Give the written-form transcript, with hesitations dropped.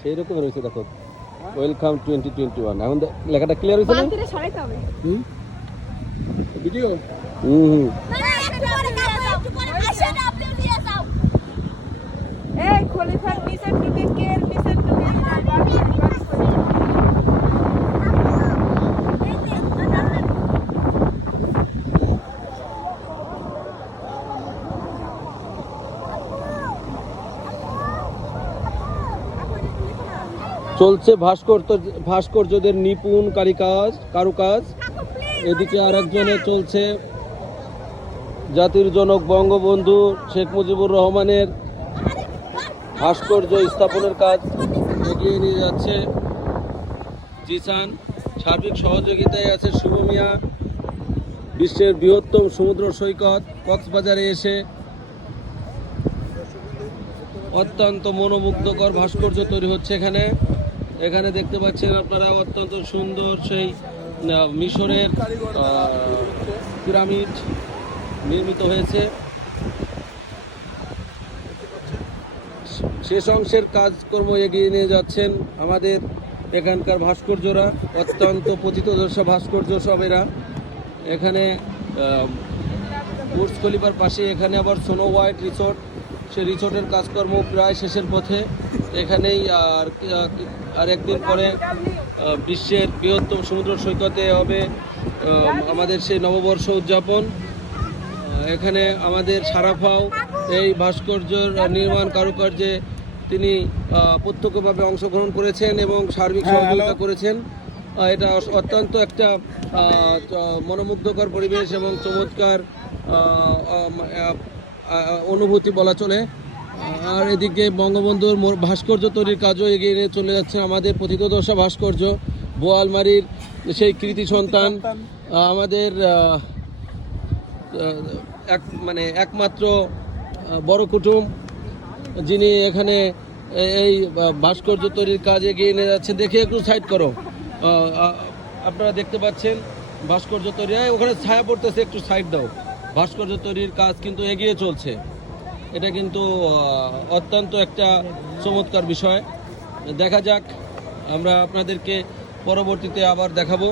সেই রকম রয়েছে দেখো, ওয়েলকাম 2021। এখন লেখাটা ক্লিয়ার হয়েছে না? ভিডিও হুম এই খলিফার নিচে ঢুকে কে নিচে ঢুকে চলছে ভাস্কর্যদের নিপুণ কারুকাজ। এদিকে আরেকজনের চলছে জাতির জনক বঙ্গবন্ধু শেখ মুজিবুর রহমানের ভাস্কর্য স্থাপনের কাজ এগিয়ে নিয়ে যাচ্ছে জিসান। সার্বিক সহযোগিতায় আছে শুভ মিয়া। বিশ্বের বৃহত্তম সমুদ্র সৈকত কক্সবাজারে এসে অত্যন্ত মনোমুগ্ধকর ভাস্কর্য তৈরি হচ্ছে এখানে দেখতে পাচ্ছেন আপনারা অত্যন্ত সুন্দর সেই মিশরের পিরামিড নির্মিত হয়েছে। শেষ অংশের কাজকর্ম এগিয়ে নিয়ে যাচ্ছেন আমাদের এখানকার ভাস্কর্যরা, অত্যন্ত পতিতদশা ভাস্কর্য সবেরা। এখানে বুর্জ খলিফার পাশে এখানে আবার স্নো হোয়াইট রিসোর্ট, সেই রিসোর্টের কাজকর্ম প্রায় শেষের পথে। এখানেই আর একদিন পরে বিশ্বের বৃহত্তম সমুদ্র সৈকতে হবে আমাদের সেই নববর্ষ উদযাপন। এখানে আমাদের সারাফাও এই ভাস্কর্যের নির্মাণ কারুকার্যে তিনি প্রত্যক্ষভাবে অংশগ্রহণ করেছেন এবং সার্বিক সহযোগিতা করেছেন। এটা অত্যন্ত একটা মনোমুগ্ধকর পরিবেশ এবং চমৎকার অনুভূতি বলা চলে। আর এদিকে বঙ্গবন্ধুর ভাস্কর্য তৈরির কাজও এগিয়ে নিয়ে চলে যাচ্ছে আমাদের পতিতদশা ভাস্কর্য। বোয়ালমারির সেই কৃতি সন্তান আমাদের একমাত্র বড় কুটুম, যিনি এখানে এই ভাস্কর্য তৈরির কাজ এগিয়ে নিয়ে যাচ্ছেন। দেখে একটু সাইড করো, আপনারা দেখতে পাচ্ছেন ভাস্কর্য তৈরি, ওখানে ছায়া পড়তেছে, একটু সাইড দাও। ভাস্কর্য তৈরির কাজ কিন্তু এগিয়ে চলছে। এটা কিন্তু অত্যন্ত একটা চমৎকার বিষয়। দেখা যাক, আমরা আপনাদেরকে পরবর্তীতে আবার দেখাবো।